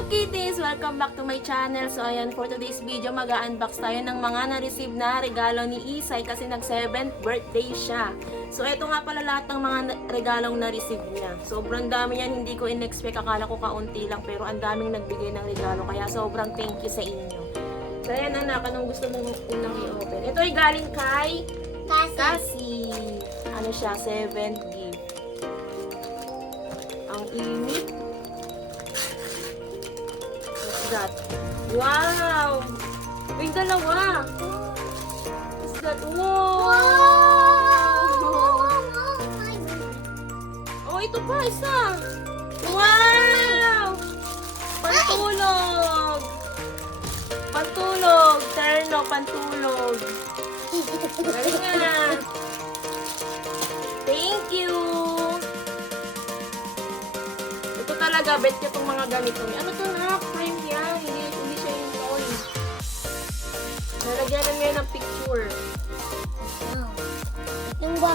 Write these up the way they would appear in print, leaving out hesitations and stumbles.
Hello kitties! Welcome back to my channel. So ayan, for today's video, mag-unbox tayo ng mga na-receive na regalo ni Isay kasi nag-7th birthday siya. So ito nga pala lahat ng mga regalong na-receive niya. Sobrang dami yan, hindi ko in-expect. Akala ko kaunti lang, pero ang daming nagbigay ng regalo. Kaya sobrang thank you sa inyo. So ayan anak, anong gusto mong unang i-open? Ito ay galing kay Cassie. Ano siya? 7th gift. Ang init. That. Wow! Uy, dalawa! What's that? Wow! Oh, ito pa, isa! Wow! Pantulog! Pantulog! Terno, pantulog! Galing nga! Thank you! Ito talaga, bet ko itong mga ganito. Ano to na? Frame yan. Hindi siya yung toy. Nalagyan na ngayon ng picture. Yung ba?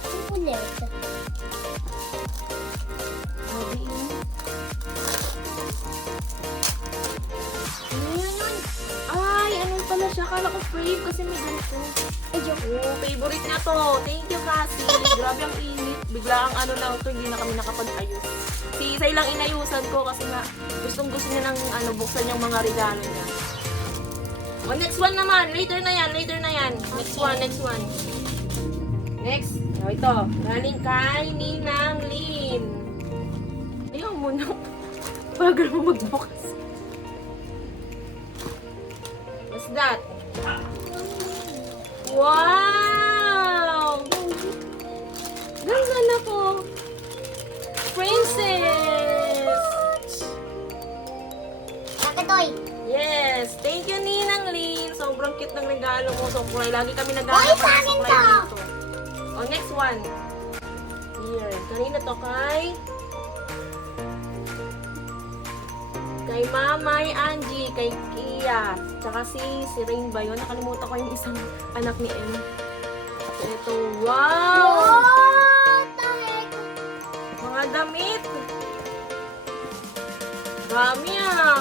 Yung ulit. Grabe yun. Ano yun? Ay, ano pala siya? Kala ko frame kasi may ganito. Ay, joke. Oh, favorite niya to. Thank you, Cassie. Grabe ang init. Bigla ang ano lang to, hindi na kami nakapag-ayos. Si Isay lang inayusan ko kasi nga gustong-gusto niya ng buksan yung mga regalo niya. O, next one naman. Later na yan. Next one. Next. O, ito. Galing kay Ninang Lin. Ayaw mo na. Bagal mo magbukas. What's that? Wow! Ganda na ko. Princess! Nakatoy. Yes! Thank you, Ninang Lin. Sobrang cute ng regalo mo. Suklay. Lagi kami Oy, nagagawa sa ng akin suklay to. dito. O, next one. Here. Kanina to kay Mamay Angie, kay Kia, tsaka si Rain ba yun? Nakalimutan ko yung isang anak ni M. So, ito, wow! What the heck? Mga damit! Dami ah!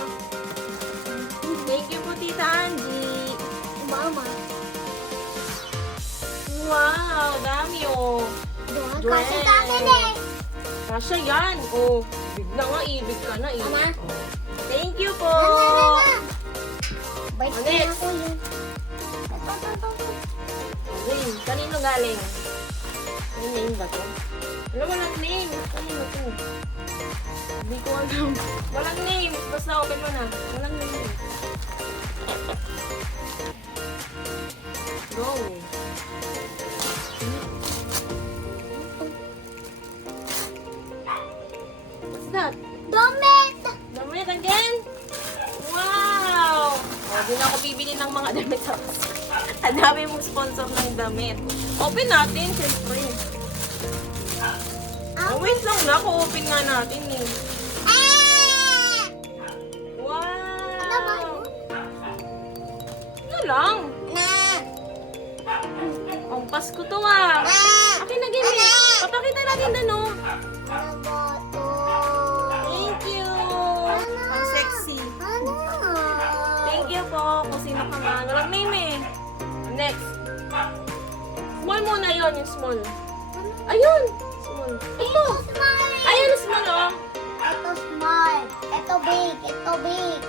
Thank you po, Tita Angie! Mama. Wow! Dami oh! Doon, Dress. kasi sa akin eh. Kasya yan! Oh, ibig na nga, ibig ka na eh. Ama? Oh. Thank you po! Bait Oh, na next. ako yun. Rin, kanino galing? May name ba to? Wala, walang name. Kanino to? Hindi ko alam. Walang name. Basta open mo na. Walang name. Go. What's that? Damit! Damit again? Wow! O, di na ako bibili ng mga damit sa ang dami mong sponsor ng damit. Open natin, syempre. Oh, wait lang na. Open nga natin eh. Ah! Ano ba Wow! yun? Ano lang? Na! Ang Pasko to ah. Ah! Akin na gini. Papakita natin na no. Ano ba to? Thank you. Ang sexy. Ano? Thank you po kung sino ka man. Walang name eh. Next. Small muna yon yung small. Ayun. Small. Ito. Small! Ayun, small oh. Ito small. Ito big. Ito big.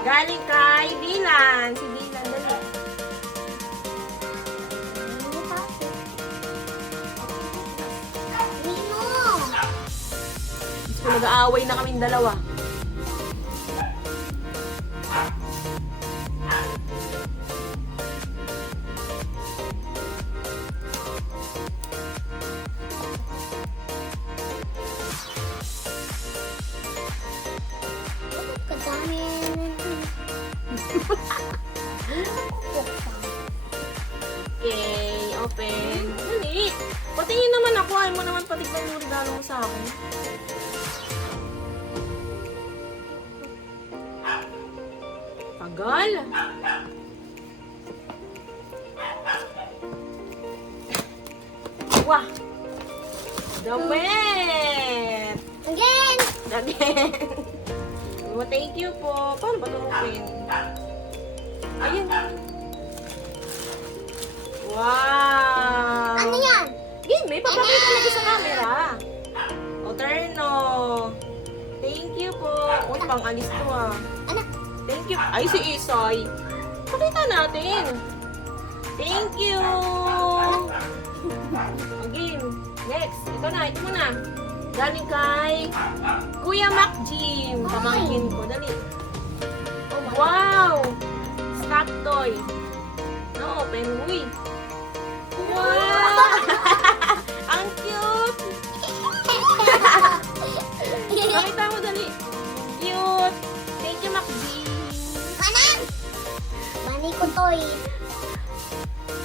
Galing kay Dylan. Si Dylan. Dali. Ano pa? Nino! So, nag-aaway na kaming dalawa. Bakit kadami? Okay, open. Dali. Patingin naman ako. Ayaw mo naman patignan yung regalo mo sa akin. Tagal. Wah! Damit! Again! again. Oh, thank you po. Paano ba ito open? Ayun. Wow! Ano yan? Game, may papakita lagi sa camera. O, Terno. Thank you po. Uy, pang-alis to ah. Ano? Thank you. Ay, si Isay. Pakita natin. Thank you. Again. Next. Ito na. Ito muna. Galing kay Kuya Mac Jim. Pamangkin ko. Dali. Wow! Stop toy. No, open. Uy. Wow! Ang cute! Pakita mo dali. Cute. Thank you, Mac Jim. Kanan! Mani ko to eh.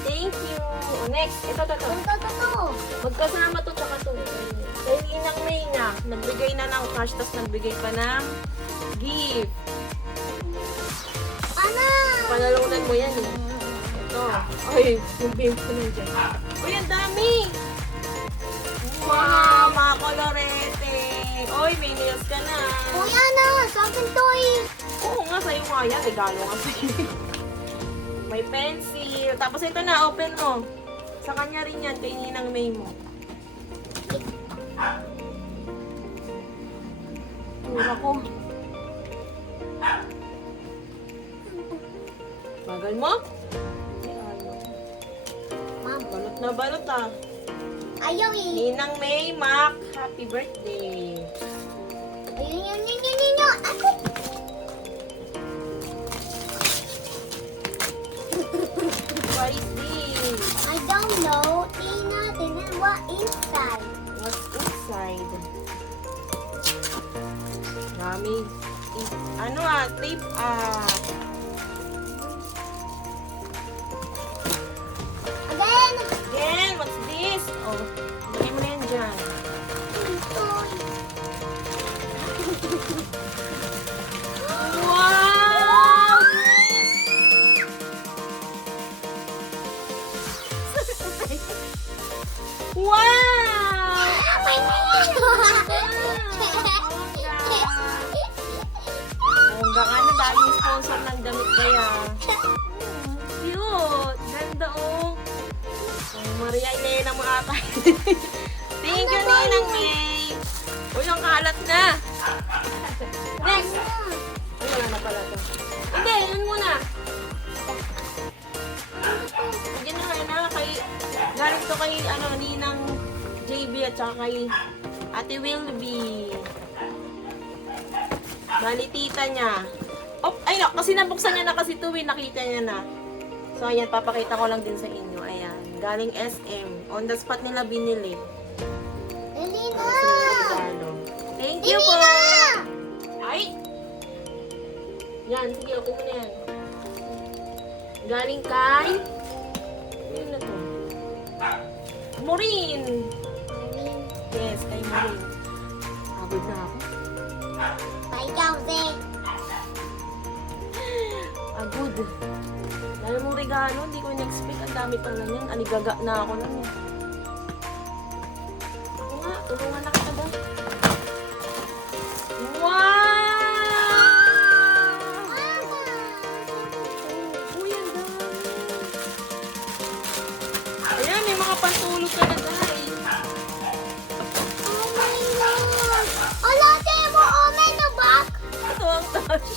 Thank you. Next. Ito. Ito. Magkasama to tsaka to. Kay Ninang May na. Nagbigay na ng cash, tapos nagbigay pa ng gift. Ano? Panalunan mo yan eh. Ito. Ay, yung beam ko na dyan. Uy, ang dami! Wow, mga kolorete. Uy, may nails ka na. Kuya na, sa akin to eh. Oo nga, sa'yo nga yan. Regalo nga sa'yo. May pencil. Tapos ito na, open mo. Sa kanya rin yan, kay Ninang May mo. Tura ko. Bagal mo? Ay, ayaw. Ma'am, Balot na balot ah. ayaw eh. Ninang May, Mac, happy birthday. Ayun. Ako. What is this? I don't know. Tingnan natin what inside. What's inside? Dami. Ano ah, tape ah. Again. Again, what's this? Oh, lagay mo na yan dyan. Ito. Wow! Wow! Bongga ka na, daming sponsor ng damit kaya. Cute! Ganda oh. Ang Maria Elena mo ata. Thank you, Ninang May. Uy, ang kalat na. Next. Ay, wala na pala to. Hindi, yun muna. Yan na, kay, galing to kay, Ninang JB at saka kay Ate Wilby. Bali, tita niya. Oh, ay, no, kasi nabuksan niya na kasi ito, nakita niya na. So, ayan, papakita ko lang din sa inyo. Ayan, galing SM. On the spot nila binili. Elena. Regalo. Thank you po! Elena. Ay! Yan, sige, okay mo na yan. Galing kay... Ano na to? Maureen! Yes, kay Maureen. Abod na ako. Paikaw, Zé. Agod. Dahil mong regalo, hindi ko in-expect. Ang dami pala niyan. Aligaga na ako lang. Ako nga, tulungan na kita ba? Wow! Uy, ang dami. Ayan, may mga pantulog ka na guys. Oh my God! Ala, mo, omen na bak? Ito ang touch.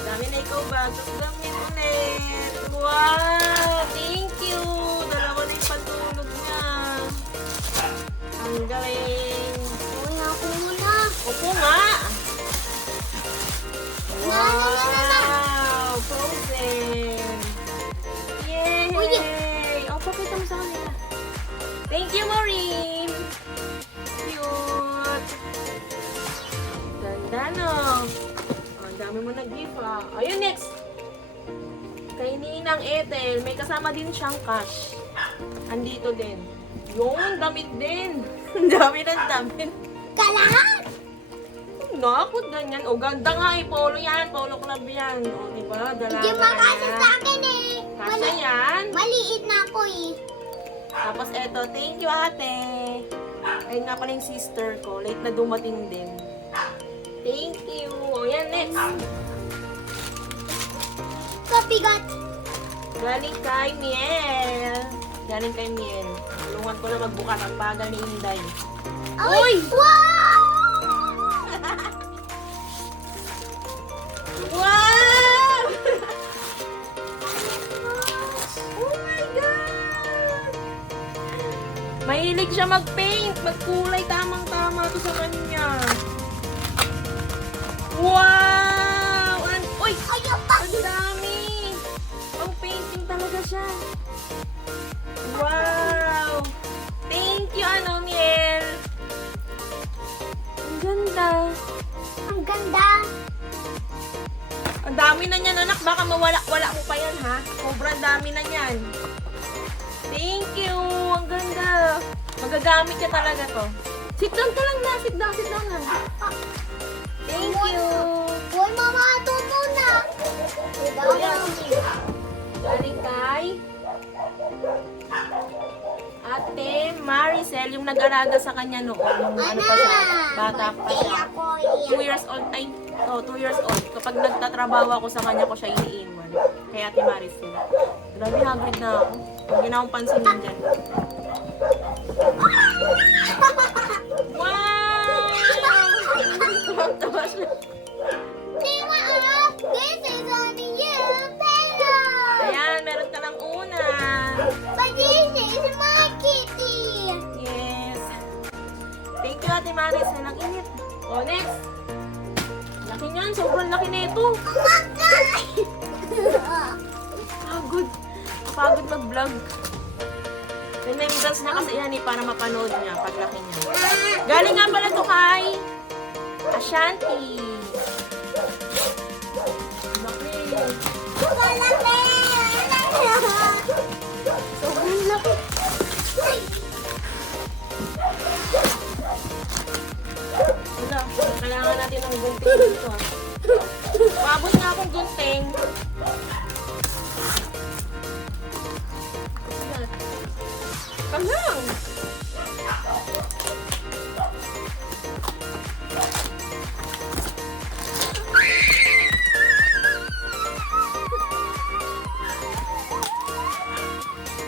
Dami na ikaw ba? Tapos damit ulit. Wow! Thank you! Dalawa na yung pantulog niya. Ang galing. Uy, ako muna. Opo nga! Na. Wow! Frozen! Yay! Uy! Oh, pakita mo sa kanila. Thank you, Maureen! Cute! Ganda, no? Oh, ang dami mo nag-gift, ah. Ayun, next! Kay Ninang Ethel, may kasama din siyang cash. Andito din. Yung damit din. Ang dami ng damit. Kalahat! Naku, ganyan. O, ganda nga eh. Polo yan. Polo club yan. O, diba? Dalaga Hindi makasya sa akin eh. Kasya yan. Maliit na ako eh. Tapos eto, thank you ate. Ayun nga pala yung sister ko. Late na dumating din. Thank you. O, yan, next. Kapigat. Galing kay Miel. Galing kay Miel. Tulungan ko na magbukas ang bagal ni Inday. Uy! Wow! Wow! Oh my God! Mahilig siya mag-paint. Magkulay. Tamang-tama to sa kanya. Wow! Uy! Ayaw pa! Ang dami! Ang painting talaga siya. Wow! Thank you, Miel. Ang ganda. Ang ganda. Ang dami na niyan, anak. Baka mawala-wala mo pa yan, ha? Sobrang dami na niyan. Thank you. Ang ganda. Magagamit ka talaga to. Sit down ka lang na. Sit down na. Thank you. Uy, mama, ito muna. Diba? Galing kay Ate Maricel, yung nag-alaga sa kanya noon. Yung ano pa siya, bata pa siya. 2 years old, 2 years old. Kapag nagtatrabaho ako sa kanya ko siya iniiwan. Kay Ate Maricel. Grabe, hagrid na ako. Huwag niyo na akong pansinin dyan. Wow! Tawa siya. This is on you, Bella. Ayan, meron ka lang una. But this is my kitty. Yes. Thank you, Ate Maricel. Ang init. O, next. Laki niyan. Sobrang laki na ito. Pagod. Pagod mag-vlog. Remembrance na kasi yan para mapanood niya paglaki niya. Galing nga pala to kay Ashanti. Laki. Sobrang laki. Wala. Kailangan natin ng gunting dito. Pabot nga akong gunting. Kalang!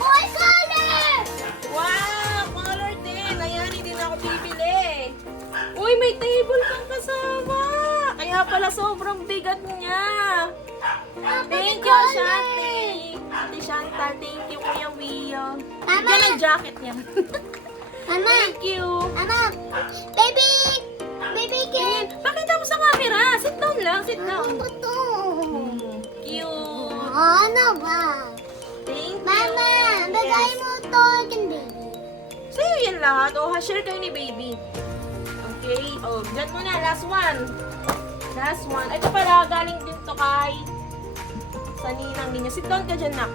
Oy, color! Wow! Color din! Ayan, hindi na ako bibili. Uy, may table kang kasama! Kaya pala sobrang bigat niya. Thank you, Shanti. Ate Chantal, thank you, Kuya Wio. Mama! Yan ang jacket niya. Mama! Thank you. Mama! Baby! Baby, Ayan, pakita mo sa camera. Sit down lang, sit down. Ano ba to? Cute. Ano ba? Thank you. Mama! Bagay mo to akin, baby. Sa'yo yan lahat. O, share kayo ni baby. Okay. O, dyan muna. Last one. Last one. Ito pala, galing din to kay sa ninang niya. Sit down ka dyan, nak.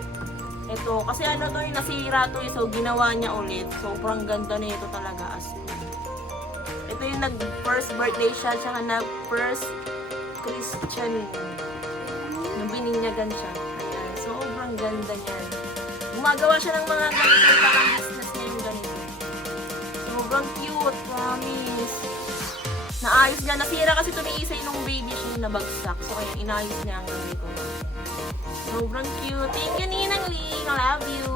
Ito, kasi ano to yung nasira to. So, ginawa niya ulit. Sobrang ganda na ito talaga. As in. Ito yung nag-first birthday siya. Tsaka nag-first Christian. Nung bininyagan siya. Ayan. Sobrang ganda niyan. Gumagawa siya ng mga ganito. Parang business niya yung ganito. Sobrang cute. Promise. Naayos niya. Nasira kasi ito ni Isay nung baby siya yung nabagsak. So, kaya inayos niya ang ganito. Sobrang cute. Thank you, Ninang Ling. I love you.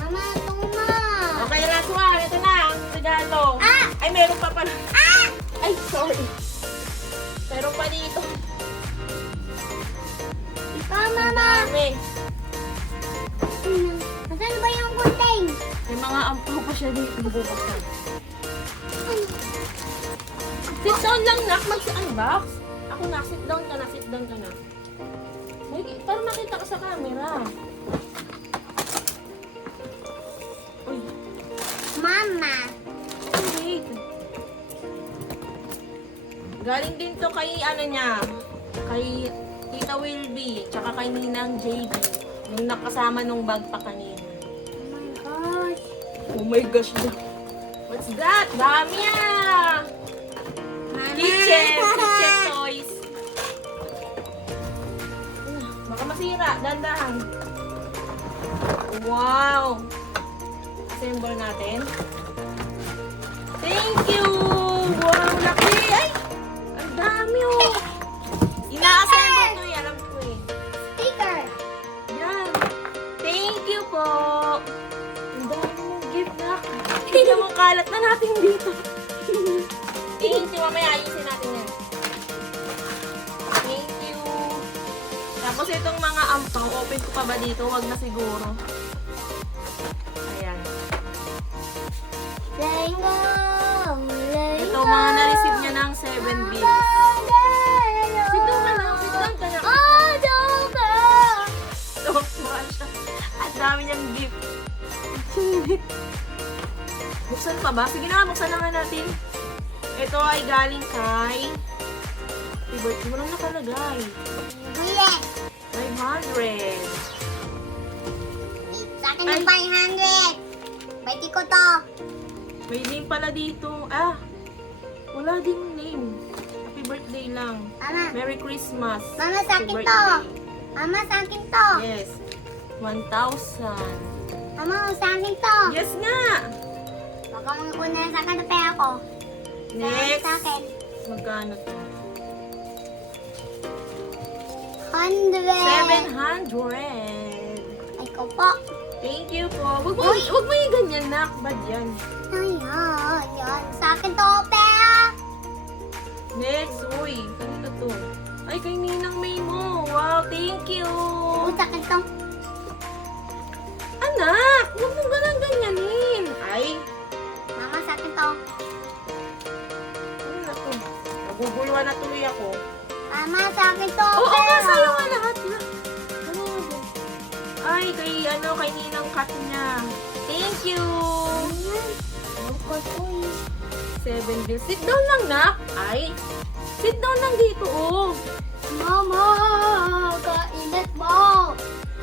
Mama, ito na. Okay, last one. Ito na ang regalo. Ah! Ay, meron pa pala. Ah! Ay, sorry. Meron pa dito. Ito, Mama. Dami. Nasaan ba yung gunting? May mga ampaw pa siya dito. Bubuksan. Sit down lang, nak. Mag-unbox. Ako na, sit down ka na, sit down ka na. Para makita ka sa camera. Uy, Mama. wait. Galing din to kay ano niya, kay Tita Wilby, tsaka kay Ninang JB. Yung nakasama nung bag pa kanina. Oh my gosh. Oh my gosh. What's that? Dami ah! Kitchen toys. Baka masira, dandahan. Wow! Assemble natin. Thank you! Wow, laki! Ay! Ang dami! ito. Thank you. Mamaya ayusin natin yan. Thank you. Tapos itong mga ampaw, open ko pa ba dito? Wag na siguro. Ayan. Lengo. Ito, mga na-receive niya ng 7 bills. Sit down ka lang. Sit down ka lang. Tuwa siya. Ang dami niyang gift. Buksan pa ba? Sige na, buksan na nga natin. Ito ay galing kay... Happy birthday mo lang nakalagay. 500. Sa akin ng 500. Baiti ko to. May name pala dito. Ah, wala ding name. Happy birthday lang. Mama. Merry Christmas. Mama, sa Happy akin to. birthday. Mama, sa akin to. Yes. 1,000. Mama, sa akin to. Yes nga. Baka una sa akin na pera ko. Next. Sa akin. Magkano to? 100. 700. Ay ko po. Thank you po. Wag mo yung ganyan, nak. Bad yan. Ayan, yan. Sa akin to, pera. Next. Uy, kanina to. Ay, kay Ninang May mo. Wow, thank you. Sa akin to. Anak, huwag mong ganyan-ganyanin. Ay, Mama, sa akin to. ano na to? Naguguluhan na tuloy ako. Mama, sa akin to, Oo, pera. nga sa'yo nga lahat na. Ano ba? Ay, kay Ninang Kat niya. Thank you. Ayan. Ano ko to eh. 7 bills. Sit down lang, nak. Ay, sit down lang dito, oh. Mama, kainit mo.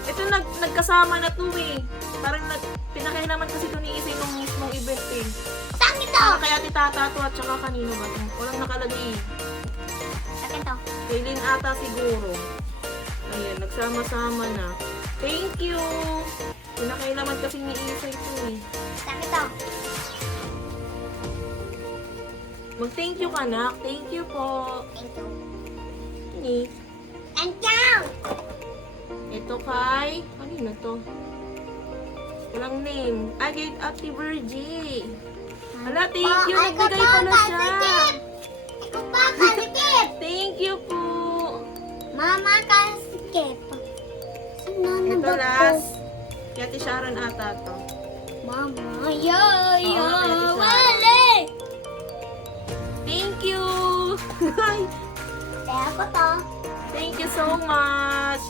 Ito nagkasama na to eh. Parang pinakailaman kasi ito ni Isay nung mismong event eh. Sa akin to. Kaya ti Tata to at saka kanino ba to? Walang nakalagay eh. Sa akin to. Kay Lynn ata siguro. Ayan, nagsama-sama na. Thank you! Pinakailaman kasi ni Isay to eh. Sa akin to. Mag-thank you ka, nak. Thank you po. Thank you. Ini. Thank you. Ito kay... Kanino to? Walang name. Ay, kay Ate Virgie. Hala, thank you. Ay, Nagbigay ko pala pa, siya. kasikip. Ikaw pa, kasikip. Thank you po. Mama, kasikip. Sino na Ito ba to? last. Kay Ate Sharon ata to. Mama, yo, yo, Oo, pwede siya. wali. Thank you. Ay, Kaya ko to. thank you so much.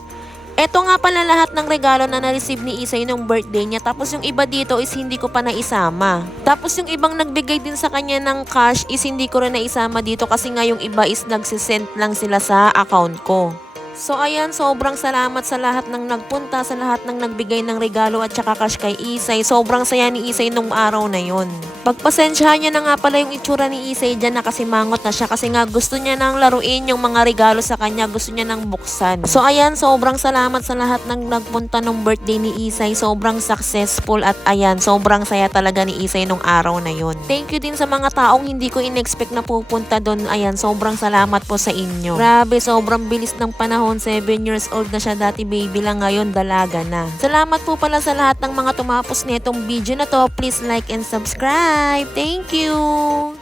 Eto nga pala lahat ng regalo na na-receive ni Isay nung birthday niya. Tapos yung iba dito is hindi ko pa naisama. Tapos yung ibang nagbigay din sa kanya ng cash is hindi ko rin naisama dito kasi nga yung iba is nagsisend lang sila sa account ko. So ayan, sobrang salamat sa lahat ng nagpunta, sa lahat ng nagbigay ng regalo at saka cash kay Isay. Sobrang saya ni Isay nung araw na yon. Pagpasensyahan niya na nga pala yung itsura ni Isay dyan na kasi mangot na siya kasi nga gusto niya nang laruin yung mga regalo sa kanya, gusto niya nang buksan. So ayan, sobrang salamat sa lahat ng nagpunta nung birthday ni Isay. Sobrang successful at ayan, sobrang saya talaga ni Isay nung araw na yon. Thank you din sa mga taong hindi ko in-expect na pupunta doon. Ayan, sobrang salamat po sa inyo. Grabe, sobrang bilis ng panahon. 7 years old na siya, dati baby lang, ngayon dalaga na. Salamat po pala sa lahat ng mga tumapos nitong video na to. Please like and subscribe. Thank you!